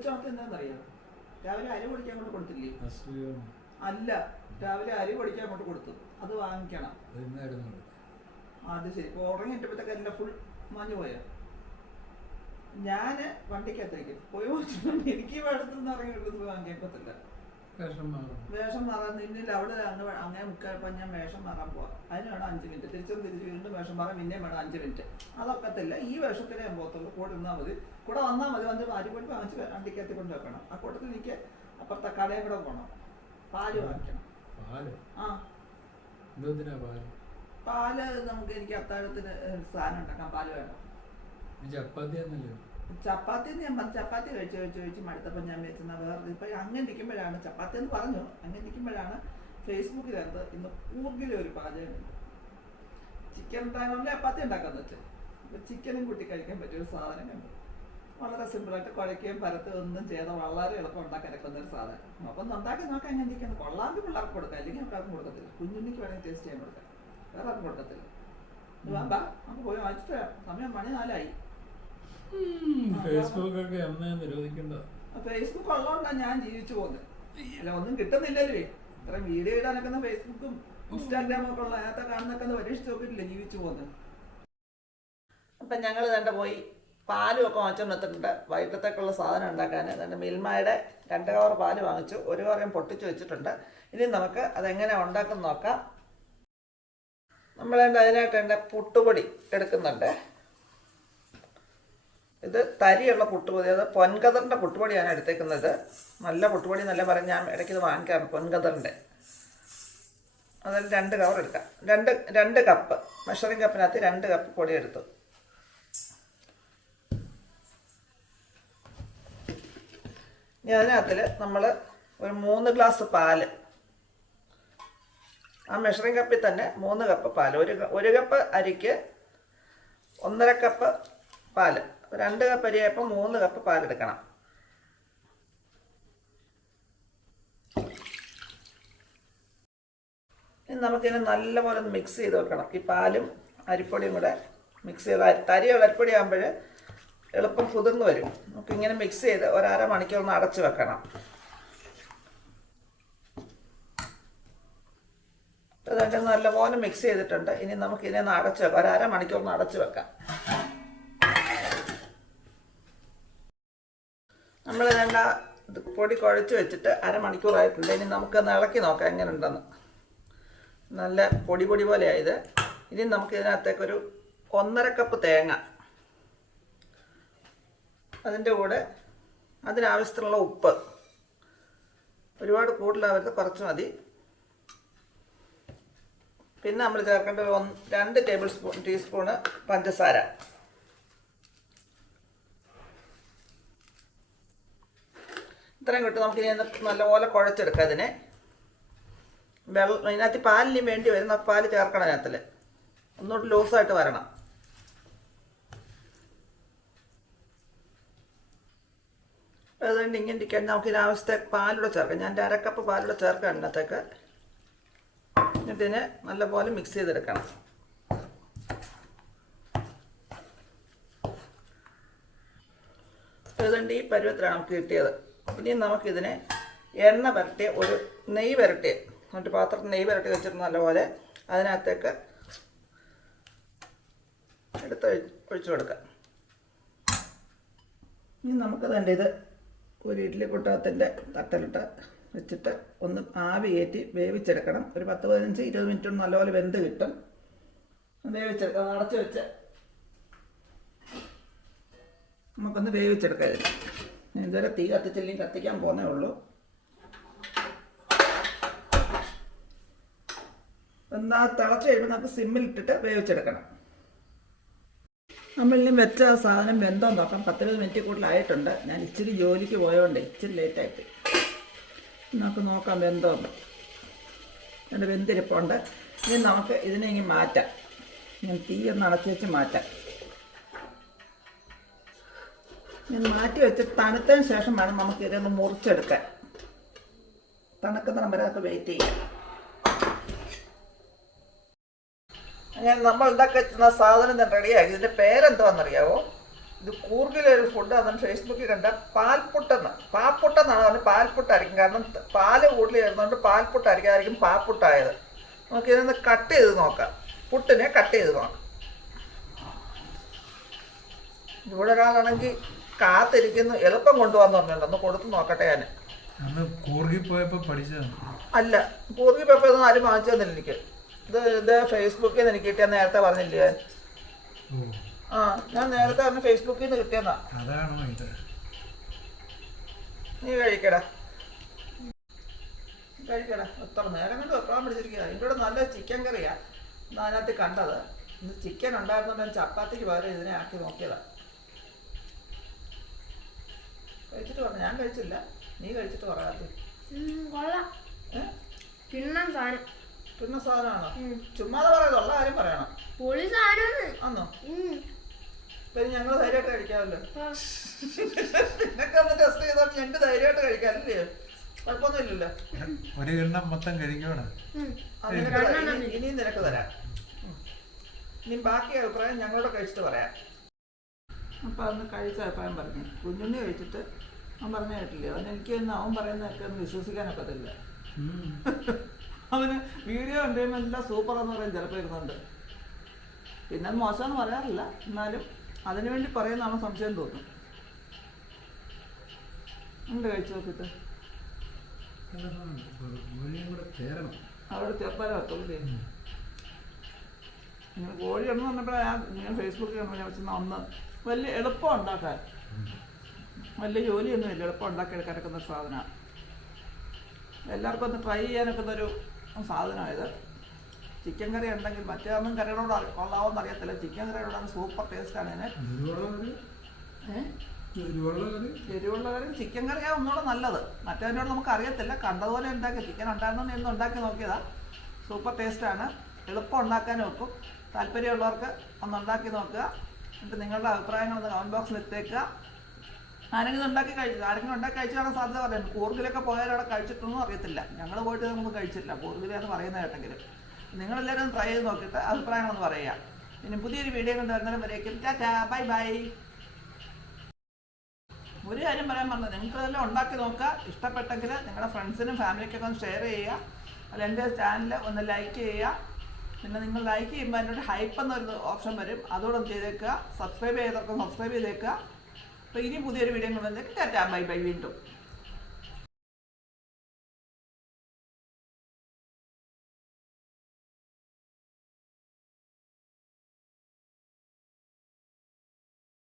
വിളിച്ചോണത്തെ എന്താണെന്നറിയാം? രാവിലെ അരി പൊടിക്കാൻ കൊണ്ട് കൊടുത്തില്ലേ? അല്ല, രാവിലെ അരി പൊടിക്കാൻ കൊണ്ട് കൊടുത്തു. അത് വാങ്ങിക്കണം. അത് ശരി. ഇപ്പോൾ ഉറങ്ങിയിട്ടപ്പോഴത്തേക്ക് എല്ലാം ഫുൾ മഞ്ഞ് പോയാ. ഞാൻ വണ്ടിക്കകത്തേക്ക് പോയി വെച്ചിട്ടുണ്ട്. എനിക്ക് ഈ വെള്ളത്തിൽ നിന്ന് ഇറങ്ങി വാങ്ങിക്കാൻ പറ്റില്ല. വേഷം മാറാൻ നിന്നില്ല. അവിടെ അങ്ങനെ മുക്കാൽപ്പം ഞാൻ വേഷം മാറാൻ പോവാം. അതിന് വേണം 5 മിനിറ്റ്. തിരിച്ച് വീണ്ടും വേഷം മാറാൻ പിന്നെയും വേണം 5 മിനിറ്റ്. അതൊക്കത്തില്ല. ഈ വേഷത്തിലേ ഞാൻ പോകത്തുള്ളൂ. കൂടെ ഇരുന്നാൽ മതി. കൂടെ വന്നാൽ മതി. വന്ന് അരിപ്പൊടി വാങ്ങിച്ച് വണ്ടിക്കകത്ത് കൊണ്ട് വെക്കണം. ആ കൂട്ടത്തിൽ എനിക്ക് അപ്പുറത്തെ കടയും കൂടെ പോകണം. പാല് വാങ്ങിക്കണം. ആ, പാല് എനിക്ക് അത്താഴത്തിന് സാധനം ഉണ്ടാക്കാം. പാല് വേണം. ചപ്പാത്തി ഞാൻ ചപ്പാത്തി കഴിച്ച് മടുത്തപ്പോൾ ഞാൻ വെച്ചെന്നാൽ വേറെ ഇപ്പം അങ്ങനെ ഇരിക്കുമ്പോഴാണ് ചപ്പാത്തി എന്ന് പറഞ്ഞു. അങ്ങനെ ഇരിക്കുമ്പോഴാണ് ഫേസ്ബുക്കിലകത്ത് ഇന്ന് കൂടുതലൊരു പാചകമുണ്ട്. ചിക്കൻ ഉണ്ടാകണമെങ്കിൽ ചപ്പാത്തി ഉണ്ടാക്കാന്ന് വെച്ചാൽ അപ്പം ചിക്കനും കൂട്ടി കഴിക്കാൻ പറ്റിയൊരു സാധനം കണ്ടു. വളരെ സിമ്പിളായിട്ട് കുഴയ്ക്കുകയും പരത്തുകയും ഒന്നും ചെയ്താൽ വളരെ എളുപ്പം ഉണ്ടാക്കാൻ ഒരു സാധനം. അപ്പം ഉണ്ടാക്കി നോക്കാൻ എങ്ങനെ ഇരിക്കുന്നത്? കൊള്ളാമെങ്കിൽ പിള്ളേർക്ക് കൊടുക്കാം, അല്ലെങ്കിൽ നമുക്ക് കൊടുക്കത്തില്ല. കുഞ്ഞുണ്ണിക്ക് വേണമെങ്കിൽ ടേസ്റ്റ് ചെയ്യാൻ കൊടുക്കാം, വേറെ ആർക്കും കൊടുക്കത്തില്ല. ബാ നമുക്ക് പോയി വാങ്ങിച്ചിട്ട് സമയം മണി 4 ഫേസ്ബുക്ക് ഉള്ളതുകൊണ്ടാണ് ഞാൻ ജീവിച്ചു പോകുന്നത്. അല്ല, ഒന്നും കിട്ടുന്നില്ലല്ലേ. ഇത്ര വീഡിയോ ഇടാനൊക്കെ ഫേസ്ബുക്കും ഇൻസ്റ്റാഗ്രാമും ഒക്കെ ഉള്ള അതിനകത്ത് കാണുന്നൊക്കെ പരീക്ഷിച്ച് നോക്കിയിട്ടില്ല ജീവിച്ചു പോകുന്നത്. അപ്പം ഞങ്ങൾ തന്നെ പോയി പാലും ഒക്കെ വാങ്ങിച്ചുകൊണ്ട് വന്നിട്ടുണ്ട്. വൈകിട്ടത്തേക്കുള്ള സാധനം ഉണ്ടാക്കാൻ തന്നെ മിൽമയുടെ 2 കവർ പാല് വാങ്ങിച്ചു. 1 കവർ ഞാൻ പൊട്ടിച്ച് വെച്ചിട്ടുണ്ട്. ഇനി നമുക്ക് അതെങ്ങനെ ഉണ്ടാക്കും നോക്കാം. അതിനായിട്ട് എൻ്റെ പുട്ടുപൊടി എടുക്കുന്നുണ്ട്. ഇത് തരിയുള്ള പുട്ടുപൊടി, അത് പൊൻകതറിൻ്റെ പുട്ടുപൊടിയാണ് എടുത്തേക്കുന്നത്. നല്ല പുട്ടുപൊടി നല്ല പറഞ്ഞ് ഞാൻ ഇടയ്ക്ക് ഇത് വാങ്ങിക്കാം. പൊൻകതറിൻ്റെ അതിൽ 2 കവർ എടുക്കാം. 2 കപ്പ് മെഷറിംഗ് കപ്പിനകത്ത് 2 കപ്പ് പൊടി എടുത്തു. ഇനി അതിനകത്തിൽ നമ്മൾ ഒരു 3 ഗ്ലാസ് പാല്, ആ മെഷറിംഗ് കപ്പിൽ തന്നെ 3 കപ്പ് പാല്. ഒരു കപ്പ് അരിക്ക് 1.5 കപ്പ് പാല്. 2 കപ്പ് അരിയായപ്പോൾ 3 കപ്പ് പാലെടുക്കണം. ഇനി നമുക്കിതിനെ നല്ലപോലെ മിക്സ് ചെയ്ത് വെക്കണം. ഈ പാലും അരിപ്പൊടിയും കൂടെ മിക്സ് ചെയ്ത്, തരിയുള്ള അരിപ്പൊടി ആകുമ്പോൾ എളുപ്പം കുതിർന്ന് വരും. നമുക്കിങ്ങനെ മിക്സ് ചെയ്ത് 1/2 മണിക്കൂർ അടച്ച് വെക്കണം. അതൊക്കെ നല്ലപോലെ മിക്സ് ചെയ്തിട്ടുണ്ട്. ഇനി നമുക്കിതിനെ അടച്ച് വെക്കാം. 1/2 മണിക്കൂർ അടച്ച് വെക്കാം. നമ്മൾ പൊടി കുഴച്ച് വെച്ചിട്ട് 1/2 മണിക്കൂറായിട്ടുണ്ട്. ഇനി നമുക്കൊന്ന് ഇളക്കി നോക്കാം എങ്ങനെ ഉണ്ടെന്ന്. നല്ല പൊടി പോലെ ആയത്. ഇനി നമുക്കിതിനകത്തേക്കൊരു 1.5 കപ്പ് തേങ്ങ, അതിൻ്റെ കൂടെ അതിനാവശ്യത്തിനുള്ള ഉപ്പ്, ഒരുപാട് കൂടുതലാവരുത്, കുറച്ച് മതി. പിന്നെ നമ്മൾ ചേർക്കേണ്ട 2 ടീസ്പൂണ് പഞ്ചസാര. ഇത്രയും കിട്ടും. നമുക്കിനി നല്ലപോലെ കുഴച്ചെടുക്കാം. ഇതിനെ ഇതിനകത്ത് പാലിന് വേണ്ടി വരുന്ന പാല് ചേർക്കണം. അതിനകത്തിൽ ഒന്നുകൂടി ലൂസായിട്ട് വരണം. അതുകൊണ്ട് ഇങ്ങനെ ഇരിക്കാൻ നമുക്കിതിനാവശ്യത്തെ പാലൂടെ ചേർക്കാം. ഞാൻ 1/2 കപ്പ് പാലൂടെ ചേർക്കാം ഇതിനകത്തേക്ക്. എന്നിട്ടിതിനെ നല്ലപോലെ മിക്സ് ചെയ്തെടുക്കണം. അതുകൊണ്ട് ഈ പരുവത്തിലാണ് നമുക്ക് കിട്ടിയത്. ഇനി നമുക്കിതിനെ എണ്ണ പുരട്ടിയ ഒരു നെയ്യ് പുരട്ടിയ എന്നിട്ട് പാത്രത്തിൽ നെയ്യ് പുരട്ടി വെച്ചിട്ട് നല്ലപോലെ അതിനകത്തേക്ക് എടുത്ത് ഒഴിച്ചു കൊടുക്കാം. ഇനി നമുക്ക് തന്നെ ഇത് ഒരു ഇഡ്ഡലി കുട്ടകത്തിൻ്റെ തട്ടലിട്ട് വെച്ചിട്ട് ഒന്ന് ആവി കയറ്റി വേവിച്ചെടുക്കണം. ഒരു 10-15-20 മിനിറ്റ് നല്ലപോലെ വെന്ത് കിട്ടും. വേവിച്ചെടുക്കാം. അടച്ച് വെച്ച് നമുക്കൊന്ന് വേവിച്ചെടുക്കാം. ഞാൻ ഇതുവരെ തീ കത്തിച്ചില്ലെങ്കിൽ കത്തിക്കാൻ പോകുന്നേ ഉള്ളൂ. എന്നാൽ തിളച്ച് കഴിയുമ്പോൾ നമുക്ക് സിമ്മിലിട്ടിട്ട് വേവിച്ചെടുക്കണം. നമ്മളിനി വെച്ച സാധനം വെന്തോ നോക്കാം. 10-20 മിനിറ്റ് കൂടുതലായിട്ടുണ്ട്. ഞാൻ ഇച്ചിരി ജോലിക്ക് പോയതുകൊണ്ട് ഇച്ചിരി ലേറ്റായിട്ട്. നമുക്ക് നോക്കാം വെന്തോ. എൻ്റെ വെന്തിരിപ്പുണ്ട്. ഇനി നമുക്ക് ഇതിനെ ഇങ്ങനെ മാറ്റാം. ഞാൻ തീ ഒന്ന് അടച്ച് വെച്ച് മാറ്റാം. ഞാൻ മാറ്റി വെച്ച് തണുത്തതിന് ശേഷം വേണം നമുക്ക് ഇതൊന്ന് മുറിച്ചെടുക്കാൻ. തണുക്കുന്ന വരെ അതൊക്കെ വെയിറ്റ് ചെയ്യാം. അങ്ങനെ നമ്മൾ ഉണ്ടാക്കി വെച്ചിരുന്ന സാധനം റെഡിയാക്കി. ഇതിൻ്റെ പേരെന്തുവാണെന്നറിയാവോ? ഇത് കൂർഗിലൊരു ഫുഡ് അതാണ് ഫേസ്ബുക്കിൽ കണ്ട പാൽപുട്ടെന്നാണ് പറഞ്ഞത്. പാൽപുട്ടായിരിക്കും, കാരണം പാല് കൂടുതൽ ചേർന്നുകൊണ്ട് പാൽപുട്ടായിരിക്കും പാപ്പുട്ടായത്. നമുക്ക് ഇതൊന്ന് കട്ട് ചെയ്ത് നോക്കാം. പുട്ടിനെ കട്ട് ചെയ്ത് നോക്കാം. ഇവിടെ ഒരാളാണെങ്കിൽ കാത്തിരിക്കുന്നു, എളുപ്പം കൊണ്ടുപോകാന്ന് പറഞ്ഞിട്ടുണ്ട്. ഒന്ന് കൊടുത്ത് നോക്കട്ടെ. ഞാൻ കൂർഗി പോയപ്പോ പഠിച്ചതാണ്. അല്ല, കൂർഗി പോയപ്പോ ഇതൊന്നും ആരും വാങ്ങിച്ചു തന്നില്ല എനിക്ക്. ഇത് ഫേസ്ബുക്കിൽ നിന്ന് എനിക്ക് കിട്ടിയാൽ നേരത്തെ പറഞ്ഞില്ലേ. ഞാൻ നേരത്തെ പറഞ്ഞ ഫേസ്ബുക്കിൽ നിന്ന് കിട്ടിയെന്നാ. നീ കഴിക്കടാ. എത്ര നേരം കൊണ്ട് വെക്കാൻ പിടിച്ചിരിക്കുക. ഇവിടെ നല്ല ചിക്കൻ കറിയാ അതിനകത്ത് കണ്ടത്. ഇന്ന് ചിക്കൻ ഉണ്ടായിരുന്നോണ്ട് ഞാൻ ചപ്പാത്തിക്ക് പകരം ഇതിനെ ആക്കി നോക്കിയതാ. കഴിച്ചിട്ട് പറഞ്ഞു. ഞാൻ കഴിച്ചില്ല, നീ കഴിച്ചിട്ട് പറയാത്ത. പിന്നെ സാധനമാണോ? ചുമ്മാതെ പറയുന്നത്, കാര്യം പറയണം. ആന്നോ? പിന്നെ ഞങ്ങൾ ധൈര്യമായിട്ട് കഴിക്കാമല്ലോ. നിനക്ക് ഒന്ന് ടെസ്റ്റ് ചെയ്തോണ്ട് ഞങ്ങൾക്ക് ധൈര്യമായിട്ട് കഴിക്കാറില്ലേ? കുഴപ്പമൊന്നും ഇല്ലല്ലോ. ഒരു എണ്ണം മൊത്തം കഴിക്കണം. ഇനിയും നിനക്ക് തരാം. ഇനി ബാക്കി അഭിപ്രായം ഞങ്ങളോട് കഴിച്ചിട്ട് പറയാം. അപ്പം അന്ന് കഴിച്ച അഭിപ്രായം പറഞ്ഞു. കുഞ്ഞുണ്ണി കഴിച്ചിട്ട് അവൻ പറഞ്ഞ കേട്ടില്ലേ, എനിക്ക് അവൻ പറയുന്നതൊക്കെ ഒന്ന് വിശ്വസിക്കാനൊക്കത്തില്ല. അവന് വീഡിയോ കണ്ടുകഴിയുമ്പോൾ എല്ലാം സൂപ്പറാന്ന് പറയാൻ ചിലപ്പോൾ ഇരുന്നുണ്ട്. പിന്നെ അത് മോശമെന്ന് പറയാറില്ല, എന്നാലും അതിനുവേണ്ടി പറയുന്നതാണ് സംശയം തോന്നും. ഉണ്ട് കഴിച്ചു നോക്കിയിട്ട് അവിടെ ചേർത്താലേ പറ്റുള്ളൂ. ഇങ്ങനെ കോഴി എന്ന് പറഞ്ഞപ്പോഴാണ് ഞാൻ ഫേസ്ബുക്കിൽ കണ്ടു. ഞാൻ വെച്ചാൽ ഒന്ന് വലിയ എളുപ്പം ഉണ്ടാക്കാൻ, വലിയ ജോലിയൊന്നുമില്ല, എളുപ്പം ഉണ്ടാക്കിയെടുക്കാനൊക്കെ ഒരു സാധനമാണ്. എല്ലാവർക്കും ഒന്ന് ട്രൈ ചെയ്യാനൊക്കെ ഒരു സാധനമായത്. ചിക്കൻ കറി ഉണ്ടെങ്കിൽ മറ്റേതൊന്നും കറികളോട് കൊള്ളാവോന്ന് അറിയത്തില്ല. ചിക്കൻ കറിയോടാണ് സൂപ്പർ ടേസ്റ്റാണ് ഇതിന്. എരിവുള്ള കറി ചിക്കൻ കറിയാണ് ഒന്നുകൂടെ നല്ലത്. മറ്റേതിനോട് നമുക്ക് അറിയത്തില്ല. കണ്ടതുപോലെ ഉണ്ടാക്കി ചിക്കൻ ഉണ്ടായിരുന്നു എന്ന് ഉണ്ടാക്കി നോക്കിയതാ. സൂപ്പർ ടേസ്റ്റാണ്. എളുപ്പം ഉണ്ടാക്കാൻ വെക്കും. താല്പര്യമുള്ളവർക്ക് ഒന്ന് ഉണ്ടാക്കി നോക്കുക. എന്നിട്ട് നിങ്ങളുടെ അഭിപ്രായങ്ങളൊന്ന് കമൻറ്റ് ബോക്സിൽ എത്തിയേക്കുക. ആരെങ്കിലും ഉണ്ടാക്കി കഴിച്ചു കാണാൻ സാധ്യത പറയുന്നു. കൂർഗിലൊക്കെ പോയാലും അവിടെ കഴിച്ചിട്ടൊന്നും അറിയത്തില്ല. ഞങ്ങൾ പോയിട്ട് നമുക്ക് കഴിച്ചില്ല. കൂർഗിലെന്ന് പറയുന്നത് കേട്ടെങ്കിലും നിങ്ങളെല്ലാവരും ഒന്ന് ട്രൈ ചെയ്ത് നോക്കിയിട്ട് അഭിപ്രായങ്ങളൊന്ന് പറയുക. പിന്നെ പുതിയൊരു വീഡിയോ കൊണ്ട് വരുന്നതിന് വരേക്കും ടാറ്റാ, ബൈ ബൈ. ഒരു കാര്യം പറയാൻ പറഞ്ഞത്, നിങ്ങൾക്കതെല്ലാം ഉണ്ടാക്കി നോക്കുക. ഇഷ്ടപ്പെട്ടെങ്കിൽ നിങ്ങളുടെ ഫ്രണ്ട്സിനും ഫാമിലിക്കൊക്കെ ഒന്ന് ഷെയർ ചെയ്യുക. അല്ല എൻ്റെ ചാനൽ ഒന്ന് ലൈക്ക് ചെയ്യുക. പിന്നെ നിങ്ങൾ ലൈക്ക് ചെയ്യുമ്പോൾ അതിനൊരു ഹൈപ്പ് എന്നൊരു ഓപ്ഷൻ വരും, അതുകൂടെ ചെയ്തേക്കുക. സബ്സ്ക്രൈബ് ചെയ്തവർക്ക് സബ്സ്ക്രൈബ് ചെയ്തേക്കുക. അപ്പോൾ ഇനി പുതിയൊരു വീഡിയോ കൊണ്ടുവന്നേക്ക് ടാറ്റാ, ബൈ ബൈ. വീണ്ടും